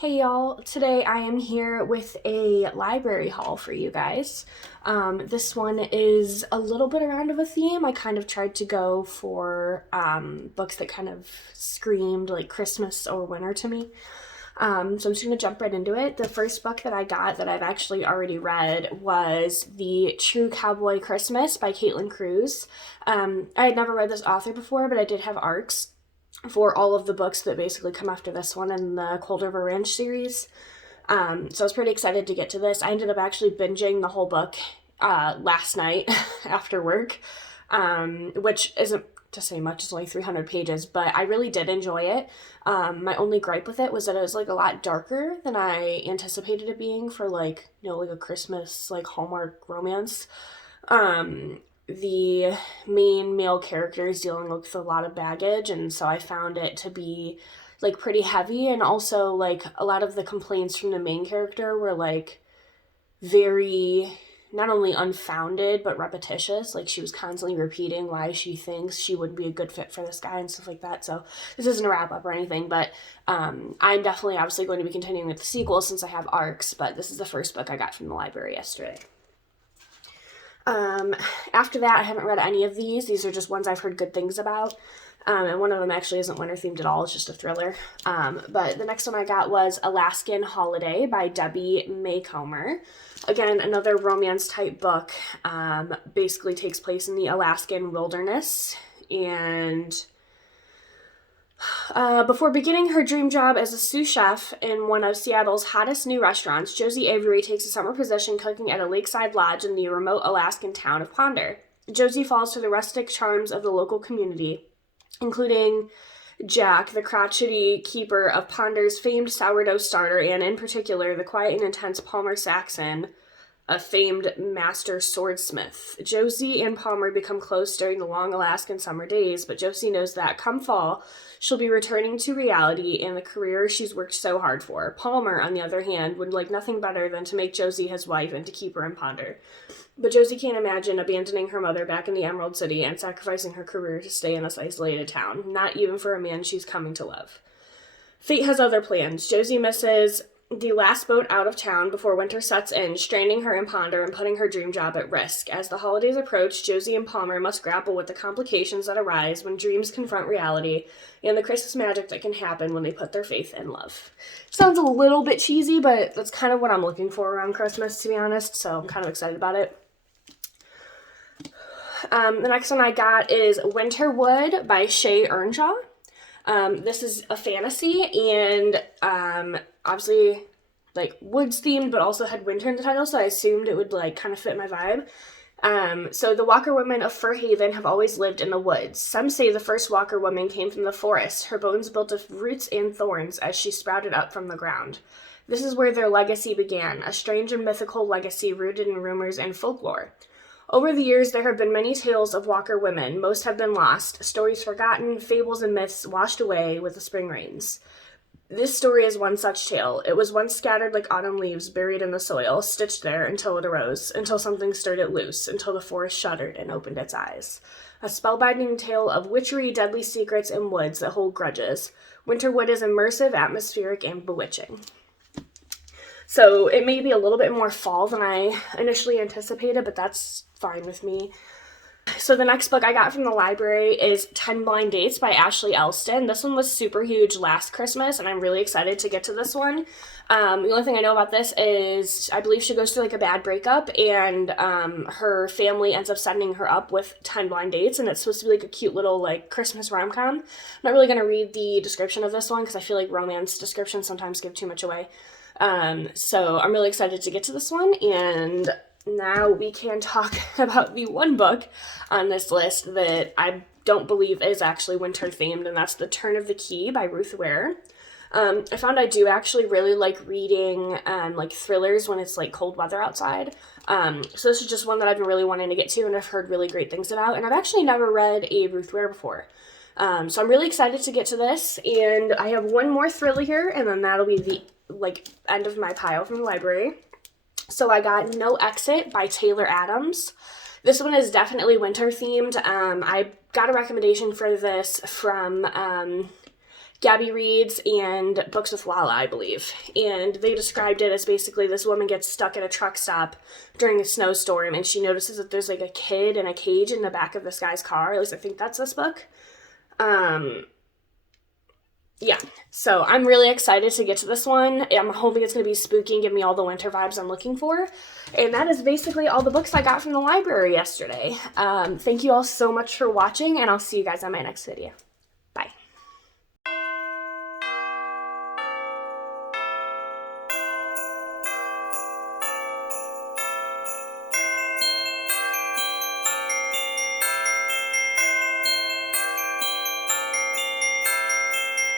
Hey y'all, today I am here with a library haul for you guys. This one is a little bit around of a theme. I kind of tried to go for books that kind of screamed like Christmas or winter to me. So I'm just going to jump right into it. The first book that I got that I've actually already read was The True Cowboy Christmas by Caitlin Cruz. I had never read this author before, but I did have ARCs for all of the books that basically come after this one in the Cold River Ranch series. So I was pretty excited to get to this. I ended up actually binging the whole book last night after work, which isn't to say much. It's only 300 pages, but I really did enjoy it. My only gripe with it was that it was like a lot darker than I anticipated it being for like a Christmas like Hallmark romance. The main male character is dealing with a lot of baggage, and so I found it to be like pretty heavy, and also like a lot of the complaints from the main character were like very not only unfounded but repetitious. Like she was constantly repeating why she thinks she wouldn't be a good fit for this guy and stuff like that. So this isn't a wrap up or anything, but I'm definitely obviously going to be continuing with the sequel since I have ARCs, but this is the first book I got from the library yesterday. After that, I haven't read any of these. These are just ones I've heard good things about. And one of them actually isn't winter themed at all. It's just a thriller. But the next one I got was Alaskan Holiday by Debbie Macomber. Again, another romance type book. Basically takes place in the Alaskan wilderness. And before beginning her dream job as a sous chef in one of Seattle's hottest new restaurants, Josie Avery takes a summer position cooking at a lakeside lodge in the remote Alaskan town of Ponder. Josie falls to the rustic charms of the local community, including Jack, the crotchety keeper of Ponder's famed sourdough starter, and in particular, the quiet and intense Palmer Saxon, a famed master swordsmith. Josie and Palmer become close during the long Alaskan summer days, but Josie knows that, come fall, she'll be returning to reality and the career she's worked so hard for. Palmer, on the other hand, would like nothing better than to make Josie his wife and to keep her in Ponder. But Josie can't imagine abandoning her mother back in the Emerald City and sacrificing her career to stay in this isolated town, not even for a man she's coming to love. Fate has other plans. Josie misses the last boat out of town before winter sets in, straining her in Ponder and putting her dream job at risk. As the holidays approach, Josie and Palmer must grapple with the complications that arise when dreams confront reality and the Christmas magic that can happen when they put their faith in love. Sounds a little bit cheesy, but that's kind of what I'm looking for around Christmas, to be honest, so I'm kind of excited about it. The next one I got is Winterwood by Shea Earnshaw. This is a fantasy, and obviously like woods themed, but also had winter in the title, so I assumed it would like kind of fit my vibe. So the Walker women of Fur Haven have always lived in the woods. Some say the first Walker woman came from the forest, her bones built of roots and thorns as she sprouted up from the ground. This is where their legacy began, a strange and mythical legacy rooted in rumors and folklore. Over the years, there have been many tales of Walker women. Most have been lost, stories forgotten, fables and myths washed away with the spring rains. This story is one such tale. It was once scattered like autumn leaves buried in the soil, stitched there until it arose, until something stirred it loose, until the forest shuddered and opened its eyes. A spellbinding tale of witchery, deadly secrets, and woods that hold grudges. Winterwood is immersive, atmospheric, and bewitching. So it may be a little bit more fall than I initially anticipated, but that's fine with me. So the next book I got from the library is 10 Blind Dates by Ashley Elston. This one was super huge last Christmas, and I'm really excited to get to this one. The only thing I know about this is I believe she goes through like a bad breakup, and her family ends up setting her up with 10 blind dates, and it's supposed to be like a cute little like Christmas rom-com. I'm not really going to read the description of this one because I feel like romance descriptions sometimes give too much away. So I'm really excited to get to this one, and now we can talk about the one book on this list that I don't believe is actually winter themed, and that's The Turn of the Key by Ruth Ware. I found I do actually really like reading like thrillers when it's like cold weather outside. So this is just one that I've been really wanting to get to and I've heard really great things about, and I've actually never read a Ruth Ware before. So I'm really excited to get to this, and I have one more thriller here, and then that'll be the end of my pile from the library. So I got No Exit by Taylor Adams. This one is definitely winter themed. I got a recommendation for this from Gabby Reads and Books with Lala, I believe. And they described it as basically this woman gets stuck at a truck stop during a snowstorm, and she notices that there's like a kid in a cage in the back of this guy's car. At least I think that's this book. Yeah, so I'm really excited to get to this one. I'm hoping it's going to be spooky and give me all the winter vibes I'm looking for. And that is basically all the books I got from the library yesterday. Thank you all so much for watching, and I'll see you guys on my next video.